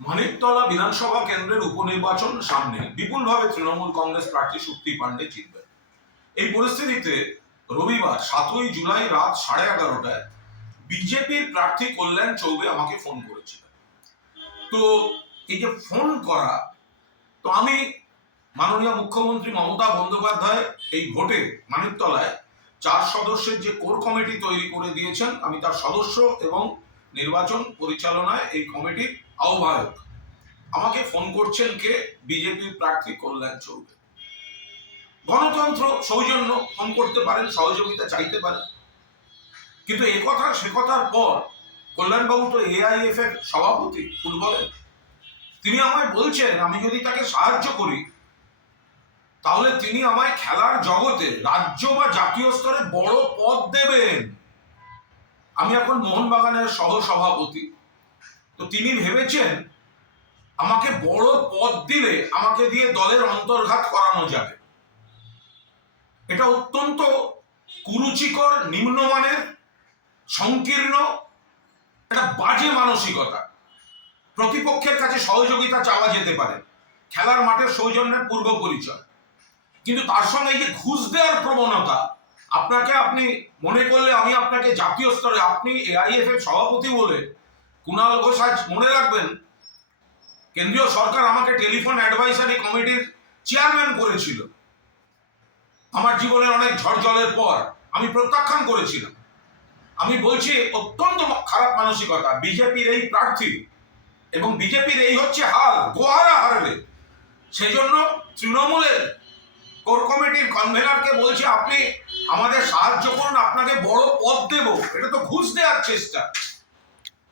মানিকতলা বিধানসভা কেন্দ্রের উপনির্বাচন সামনে বিপুলভাবে তৃণমূল কংগ্রেস প্রার্থী শক্তি পাণ্ডে জিতবেন। এই পরিস্থিতিতে রবিবার সাতই জুলাই রাত সাড়ে এগারোটায় বিজেপির প্রার্থী কল্যাণ চৌবে আমাকে ফোন করেছিলেন। তো এই যে ফোন করা, তো আমি মাননীয় মুখ্যমন্ত্রী মমতা বন্দ্যোপাধ্যায় এই ভোটে মানিকতলায় চার সদস্যের যে কোর কমিটি তৈরি করে দিয়েছেন, আমি তার সদস্য এবং নির্বাচন পরিচালনায় এই কমিটির আহ্বায়ক। আমাকে ফোন করছেন কে? বিজেপির প্রার্থী কল্যাণ চৌবে গণতন্ত্র সৌজন্য, ফোন করতে পারেন, সহযোগিতা চাইতে পারেন। কিন্তু এ কথা, সে কথার পর কল্যাণবাবু তো এআইএফ এর সভাপতি, ফুটবলের। তিনি আমায় বলছেন, আমি যদি তাকে সাহায্য করি, তাহলে তিনি আমায় খেলার জগতে রাজ্য বা জাতীয় স্তরে বড় পদ দেবেন। আমি এখন মোহনবাগানের সহ সভাপতি তো তিনি ভেবেছেন, আমাকে বড় পদ দিলে আমাকে দিয়ে দলের অন্তর্ঘাত করানো যাবে। এটা অত্যন্ত কুরুচিকর, নিম্নমানের, সংকীর্ণ, একটা বাজে মানসিকতা। প্রতিপক্ষের কাছে সহযোগিতা চাওয়া যেতে পারে। খেলার মাঠের সৌজন্যের পূর্ব পরিচয়। কিন্তু তার সঙ্গে এই যে ঘুষ দেওয়ার প্রবণতা আপনাকে আপনি মনে করলে আমি আপনাকে জাতীয় স্তরে, আপনি এআইএফ এর সভাপতি বলে কুণাল ঘোষ আজ মনে রাখবেন, কেন্দ্রীয় সরকার আমাকে টেলিফোন অ্যাডভাইসারি কমিটির চেয়ারম্যান করেছিল। আমার জীবনের অনেক ঝড় জলের পর আমি প্রত্যাখ্যান করেছিলাম। আমি বলছি, অত্যন্ত খারাপ মানসিকতা, বিজেপির এই প্রার্থী এবং বিজেপির এই হচ্ছে হাল, গোহারা হারবে। সেই জন্য তৃণমূলের কোর কমিটির কনভেনারকে বলছি, আপনি আমাদের সাহায্য করুন, আপনাকে বড় পদ দেব। এটা তো ঘুষ দেওয়ার চেষ্টা।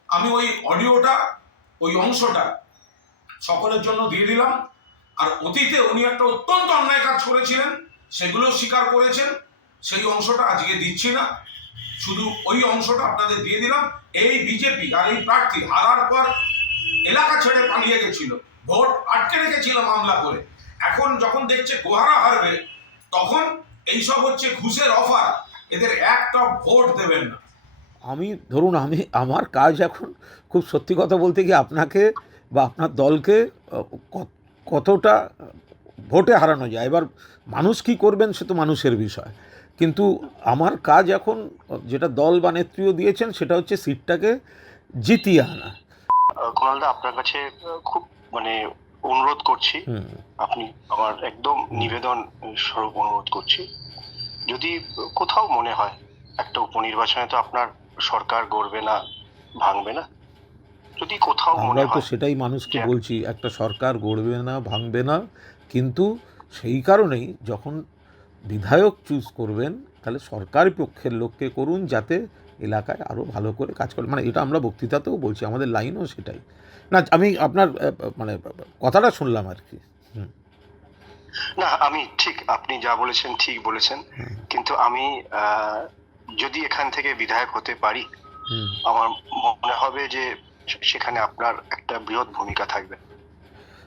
আমি ওই অডিওটা, ওই অংশটা সকলের জন্য দিয়ে দিলাম। আর অতীতে উনি একটা অত্যন্ত অন্যায় কাজ করেছিলেন সেগুলো স্বীকার করেছেন। সেই অংশটা আজকে দিচ্ছি না। শুধু ওই অংশটা আপনাদের দিয়ে দিলাম। এই বিজেপি আর এই প্রার্থী হারার পর এলাকা ছেড়ে পালিয়ে গেছিল। ভোট আটকে রেখেছিল মামলা করে। এখন যখন দেখছে গোহারা হারবে, তখন এইসব হচ্ছে ঘুষের অফার। এদের একটা ভোট দেবেন না। আমি ধরুন আমি আমার কাজ এখন খুব সত্যি কথা বলতে কি আপনাকে বা আপনার দলকে কতটা ভোটে হারানো যায়। এবার মানুষ কি করবেন সে তো মানুষের বিষয়। কিন্তু আমার কাজ এখন যেটা দল বা নেত্রীও দিয়েছেন সেটা হচ্ছে সিটটাকে জিতিয়ে আনা। আপনার কাছে খুব মানে অনুরোধ করছি আপনি আমার একদম নিবেদন স্বরূপ অনুরোধ করছি। যদি কোথাও মনে হয় একটা উপনির্বাচনে তো আপনার সরকার গড়বে না ভাঙবে না। যদি কোথাও মনে আমরাও তো হয় সেটাই মানুষকে বলছি একটা সরকার গড়বে না ভাঙবে না কিন্তু সেই কারণেই যখন বিধায়ক চুজ করবেন তাহলে সরকারি পক্ষের লোককে করুন যাতে এলাকায় আরও ভালো করে কাজ করে। মানে এটা আমরা বক্তৃতাতেও বলছি আমাদের লাইনও সেটাই। না আমি আপনার মানে কথাটা শুনলাম আর কি। না আমি ঠিক আপনি যা বলেছেন ঠিক বলেছেন। কিন্তু আমি যদি এখান থেকে বিধায়ক হতে পারি আমার মনে হবে যে সেখানে আপনার একটা বৃহৎ ভূমিকা থাকবে।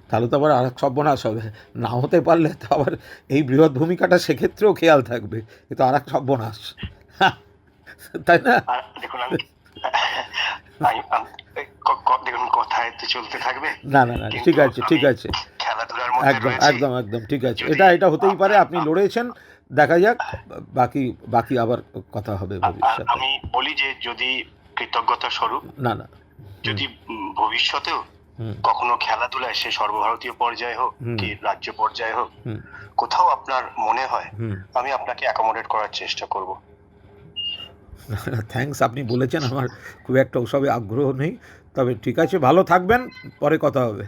তাহলে তো আবার আরেক সর্বনাশ হবে। না হতে পারলে তো আবার এই বৃহৎ ভূমিকাটা সেক্ষেত্রেও খেয়াল থাকবে। এ তো আরেক সর্বনাশ। তাই না? দেখুন আমি আমি- আমি- ক- ক- দেখুন কথায় তো চলতে থাকবে। না না না ঠিক আছে ঠিক আছে। একদম একদম একদম ঠিক আছে। এটা এটা হতেই পারে আপনি লড়েছেন দেখা যাক বাকি বাকি আবার কথা হবে ভবিষ্যতে। আমি বলি যে যদি কৃতজ্ঞতা স্বরূপ না না। যদি ভবিষ্যতেও কখনো খেলাধুলায় সে সর্বভারতীয় পর্যায়ে হোক কি রাজ্য পর্যায়ে হোক কোথাও আপনার মনে হয় আমি আপনাকে অ্যাকোমোডেট করার চেষ্টা করব। থ্যাঙ্কস আপনি বলেছেন আমার খুব একটা ওসবে আগ্রহ নেই। তবে ঠিক আছে, ভালো থাকবেন, পরে কথা হবে।